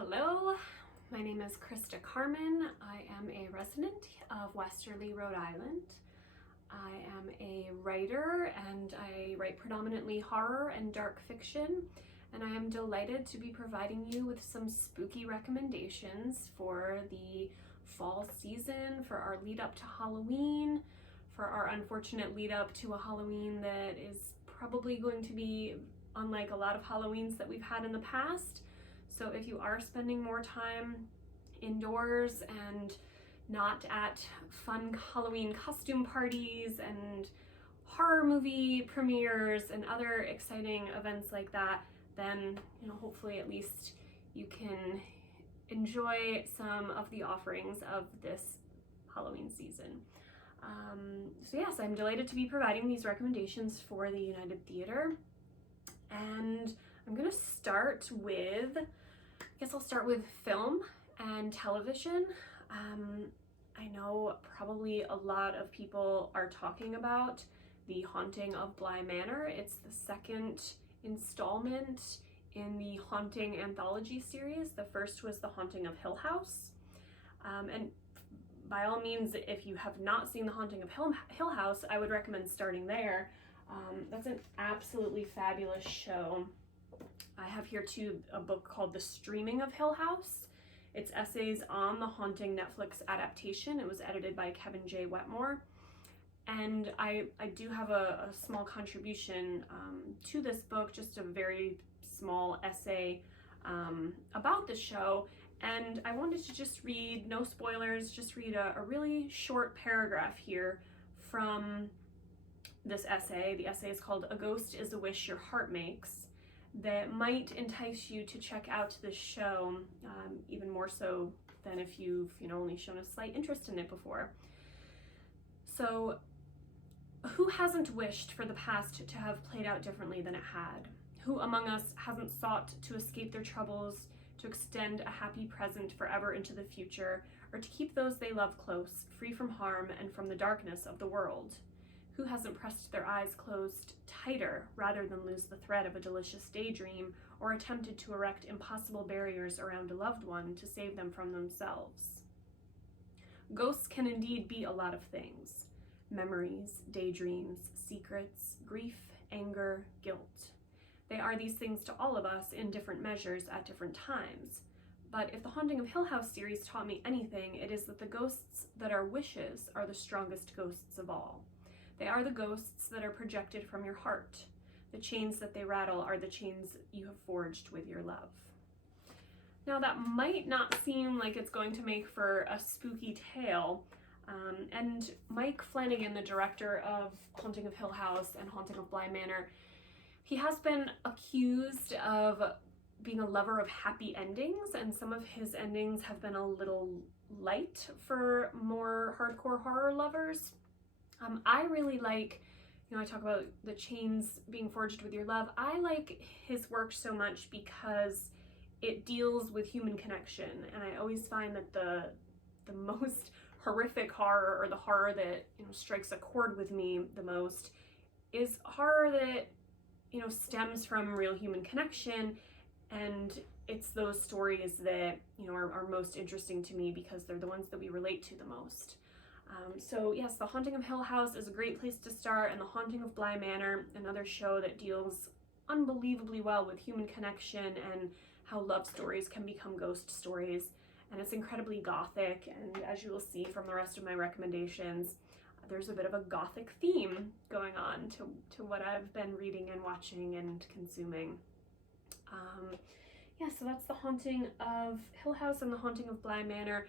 Hello, my name is Christa Carmen. I am a resident of Westerly, Rhode Island. I am a writer and I write predominantly horror and dark fiction, and I am delighted to be providing you with some spooky recommendations for the fall season, for our lead up to Halloween, for our unfortunate lead up to a Halloween that is probably going to be unlike a lot of Halloweens that we've had in the past. So if you are spending more time indoors and not at fun Halloween costume parties and horror movie premieres and other exciting events like that, then hopefully at least you can enjoy some of the offerings of this Halloween season. So yes, I'm delighted to be providing these recommendations for the United Theater, and I'm gonna start with, I'll start with film and television. I know probably a lot of people are talking about The Haunting of Bly Manor. It's the second installment in the Haunting anthology series. The first was The Haunting of Hill House. And by all means, if you have not seen The Haunting of Hill House, I would recommend starting there. That's an absolutely fabulous show. I have here too a book called The Streaming of Hill House. It's essays on the Haunting Netflix adaptation. It was edited by Kevin J. Wetmore. And I do have a small contribution to this book, just a very small essay about the show. And I wanted to just read, no spoilers, just read a really short paragraph here from this essay. The essay is called "A Ghost is a Wish Your Heart Makes," that might entice you to check out this show, even more so than if you've only shown a slight interest in it before. So, who hasn't wished for the past to have played out differently than it had? Who among us hasn't sought to escape their troubles, to extend a happy present forever into the future, or to keep those they love close, free from harm and from the darkness of the world? Who hasn't pressed their eyes closed tighter rather than lose the thread of a delicious daydream, or attempted to erect impossible barriers around a loved one to save them from themselves? Ghosts can indeed be a lot of things: memories, daydreams, secrets, grief, anger, guilt. They are these things to all of us in different measures at different times. But if the Haunting of Hill House series taught me anything, it is that the ghosts that are wishes are the strongest ghosts of all. They are the ghosts that are projected from your heart. The chains that they rattle are the chains you have forged with your love. Now, that might not seem like it's going to make for a spooky tale, and Mike Flanagan, the director of Haunting of Hill House and Haunting of Bly Manor, he has been accused of being a lover of happy endings, and some of his endings have been a little light for more hardcore horror lovers. I really like, I talk about the chains being forged with your love. I like his work so much because it deals with human connection, and I always find that the most horrific horror, or the horror that strikes a chord with me the most, is horror that stems from real human connection, and it's those stories that are most interesting to me because they're the ones that we relate to the most. So yes, The Haunting of Hill House is a great place to start, and The Haunting of Bly Manor, another show that deals unbelievably well with human connection and how love stories can become ghost stories. And it's incredibly gothic, and as you will see from the rest of my recommendations, there's a bit of a gothic theme going on to what I've been reading and watching and consuming. So that's The Haunting of Hill House and The Haunting of Bly Manor.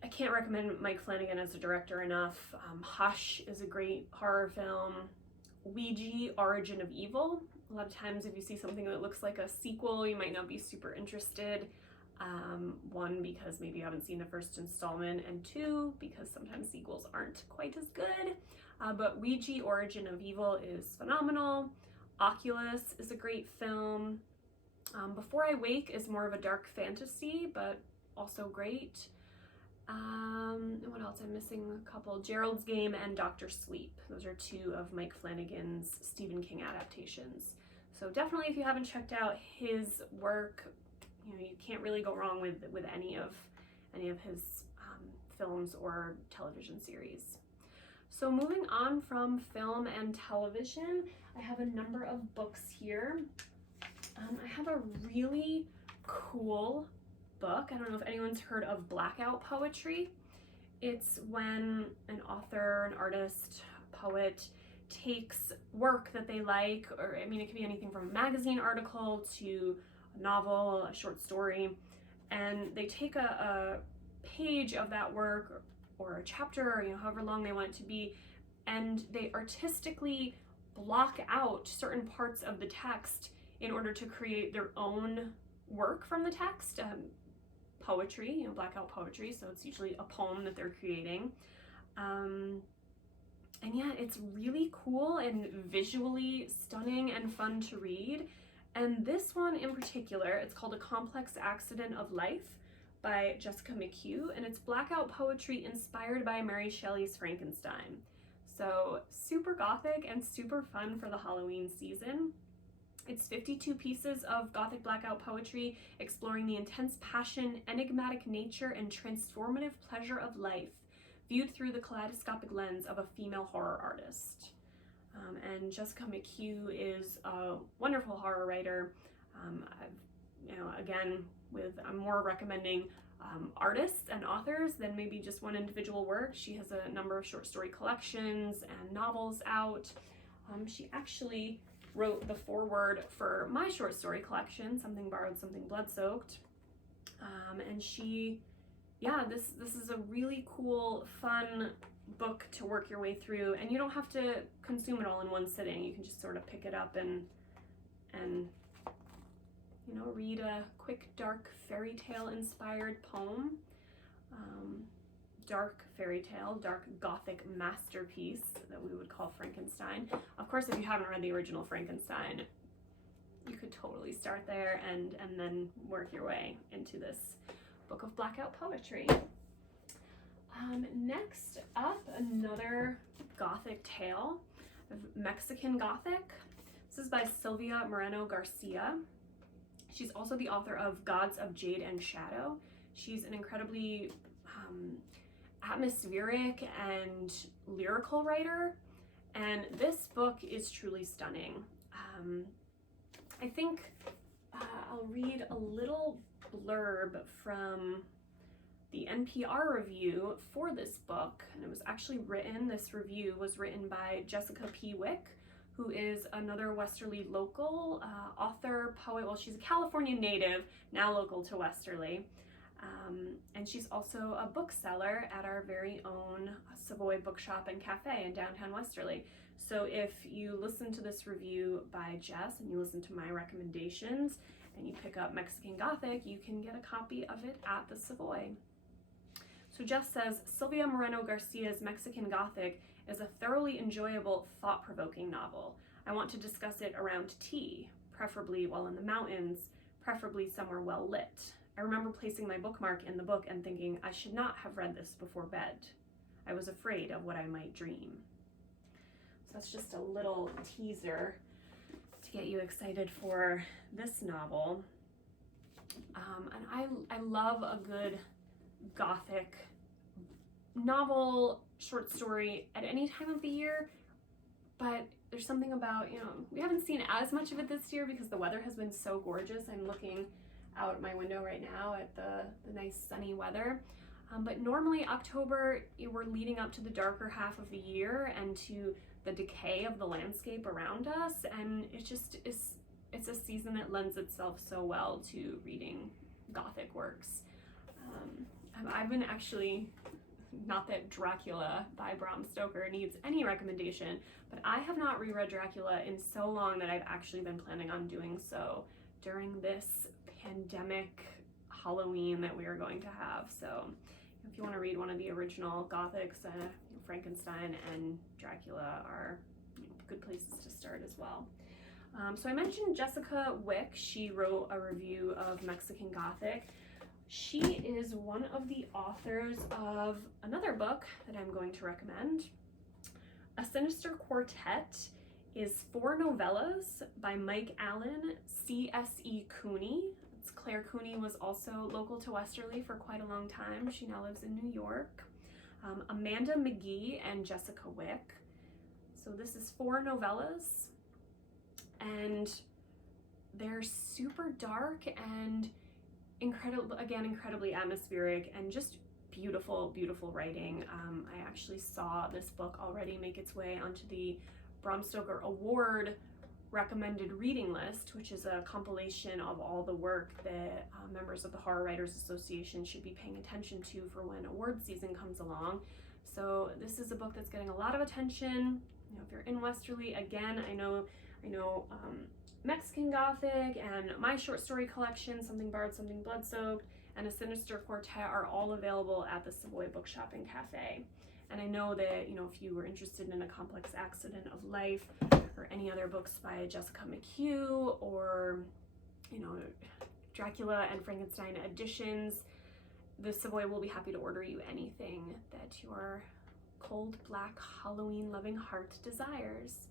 I can't recommend Mike Flanagan as a director enough. Hush is a great horror film. Ouija, Origin of Evil. A lot of times if you see something that looks like a sequel, you might not be super interested. One, because maybe you haven't seen the first installment, and two, because sometimes sequels aren't quite as good. But Ouija, Origin of Evil is phenomenal. Oculus is a great film. Before I Wake is more of a dark fantasy, but also great. What else? I'm missing a couple. Gerald's Game and Dr. Sleep. Those are two of Mike Flanagan's Stephen King adaptations. So definitely, if you haven't checked out his work, you can't really go wrong with any of his films or television series. So moving on from film and television, I have a number of books here. I have a really cool book. I don't know if anyone's heard of blackout poetry. It's when an author, an artist, poet takes work that they like, or I mean, it could be anything from a magazine article to a novel, a short story, and they take a page of that work or a chapter, or however long they want it to be, and they artistically block out certain parts of the text in order to create their own work from the text. Poetry, blackout poetry, so it's usually a poem that they're creating. And yeah, it's really cool and visually stunning and fun to read. And this one in particular, it's called A Complex Accident of Life by Jessica McHugh, and it's blackout poetry inspired by Mary Shelley's Frankenstein. So super gothic and super fun for the Halloween season. It's 52 pieces of gothic blackout poetry exploring the intense passion, enigmatic nature, and transformative pleasure of life, viewed through the kaleidoscopic lens of a female horror artist. And Jessica McHugh is a wonderful horror writer. I'm more recommending artists and authors than maybe just one individual work. She has a number of short story collections and novels out. She actually wrote the foreword for my short story collection, Something Borrowed, Something Blood-Soaked. And this is a really cool, fun book to work your way through, and you don't have to consume it all in one sitting. You can just sort of pick it up and read a quick, dark fairy tale inspired poem. Dark fairy tale, dark gothic masterpiece that we would call Frankenstein. Of course, if you haven't read the original Frankenstein, you could totally start there and then work your way into this book of blackout poetry. Next up, another gothic tale, Mexican Gothic. This is by Silvia Moreno Garcia. She's also the author of Gods of Jade and Shadow. She's an incredibly atmospheric and lyrical writer, and this book is truly stunning. I think I'll read a little blurb from the NPR review for this book, and it was actually this review was written by Jessica P. Wick, who is another Westerly local author, poet. Well, she's a California native, now local to Westerly. And she's also a bookseller at our very own Savoy Bookshop and Cafe in downtown Westerly. So if you listen to this review by Jess and you listen to my recommendations and you pick up Mexican Gothic, you can get a copy of it at the Savoy. So Jess says, Silvia Moreno Garcia's Mexican Gothic is a thoroughly enjoyable, thought-provoking novel. I want to discuss it around tea, preferably while in the mountains, preferably somewhere well lit. I remember placing my bookmark in the book and thinking I should not have read this before bed. I was afraid of what I might dream. So that's just a little teaser to get you excited for this novel. And I love a good gothic novel, short story at any time of the year, but there's something about, we haven't seen as much of it this year because the weather has been so gorgeous. I'm looking out my window right now at the nice sunny weather. But normally October, we're leading up to the darker half of the year and to the decay of the landscape around us, and it's a season that lends itself so well to reading gothic works. I've been actually, not that Dracula by Bram Stoker needs any recommendation, but I have not reread Dracula in so long that I've actually been planning on doing so during this pandemic Halloween that we are going to have. So if you want to read one of the original Gothics, Frankenstein and Dracula are good places to start as well. So I mentioned Jessica Wick. She wrote a review of Mexican Gothic. She is one of the authors of another book that I'm going to recommend. A Sinister Quartet is 4 novellas by Mike Allen, C.S.E. Cooney. Claire Cooney was also local to Westerly for quite a long time. She now lives in New York. Amanda McGee and Jessica Wick. So this is 4 novellas, and they're super dark and incredibly atmospheric and just beautiful, beautiful writing. I actually saw this book already make its way onto the Bram Stoker Award recommended reading list, which is a compilation of all the work that members of the Horror Writers Association should be paying attention to for when award season comes along. So this is a book that's getting a lot of attention. You know, if you're in Westerly, again, I know Mexican Gothic and my short story collection, Something Barred, Something Blood-Soaked, and A Sinister Quartet are all available at the Savoy Bookshop and Cafe. And I know that, you know, if you were interested in A Complex Accident of Life or any other books by Jessica McHugh, or, you know, Dracula and Frankenstein editions, the Savoy will be happy to order you anything that your cold black Halloween loving heart desires.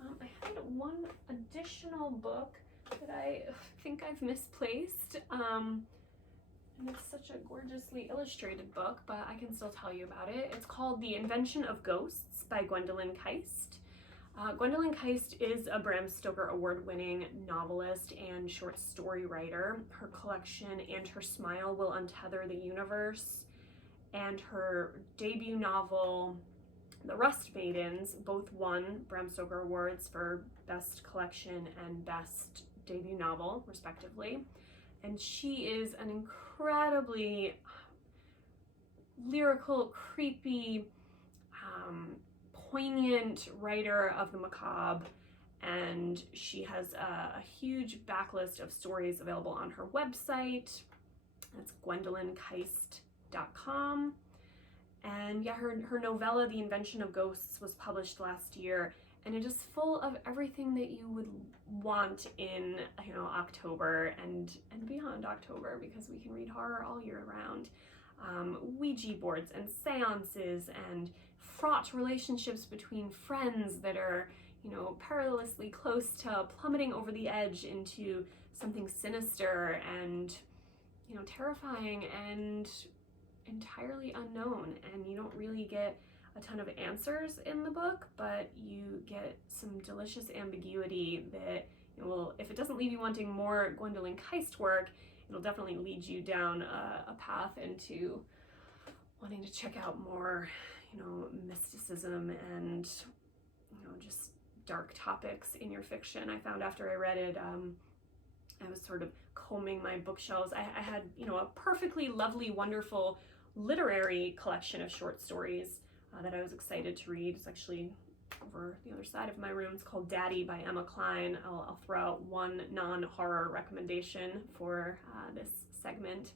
I had one additional book that I think I've misplaced. And it's such a gorgeously illustrated book, but I can still tell you about it. It's called The Invention of Ghosts by Gwendolyn Keist. Gwendolyn Keist is a Bram Stoker award-winning novelist and short story writer. Her collection And Her Smile Will Untether the Universe and her debut novel, The Rust Maidens, both won Bram Stoker awards for Best Collection and Best Debut Novel, respectively. And she is an incredibly lyrical, creepy, poignant writer of the macabre, and she has a huge backlist of stories available on her website. That's gwendolynkeist.com. And yeah, her novella, The Invention of Ghosts, was published last year, and it is full of everything that you would want in, you know, October and beyond October, because we can read horror all year round. Ouija boards and seances and fraught relationships between friends that are, you know, perilously close to plummeting over the edge into something sinister and, you know, terrifying and entirely unknown. And you don't really get a ton of answers in the book, but you get some delicious ambiguity that, you know, will, if it doesn't leave you wanting more Gwendolyn Keist work, it'll definitely lead you down a path into wanting to check out more, you know, mysticism and, you know, just dark topics in your fiction. I found after I read it, I was sort of combing my bookshelves. I had, you know, a perfectly lovely, wonderful literary collection of short stories that I was excited to read. It's actually over the other side of my room. It's called Daddy by Emma Cline. I'll throw out one non-horror recommendation for this segment.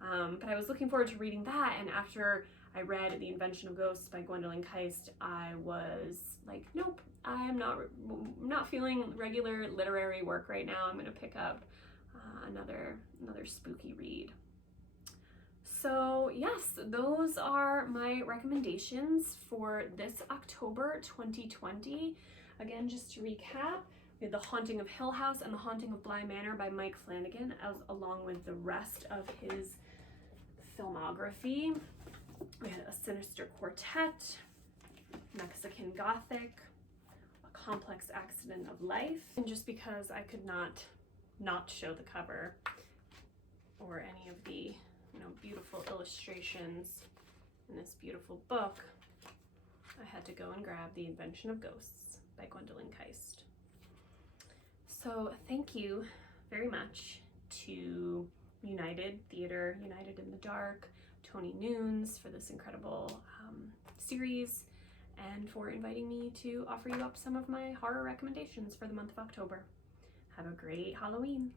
But I was looking forward to reading that, and after I read The Invention of Ghosts by Gwendolyn Keist, I was like, nope, I am not feeling regular literary work right now. I'm going to pick up another spooky read. So yes, those are my recommendations for this October 2020. Again, just to recap, we had The Haunting of Hill House and The Haunting of Bly Manor by Mike Flanagan, along with the rest of his filmography. We had A Sinister Quartet, Mexican Gothic, A Complex Accident of Life. And just because I could not show the cover or any of the, you know, beautiful illustrations in this beautiful book, I had to go and grab The Invention of Ghosts by Gwendolyn Keist. So thank you very much to United Theater, United in the Dark, Tony Nunes for this incredible series, and for inviting me to offer you up some of my horror recommendations for the month of October. Have a great Halloween.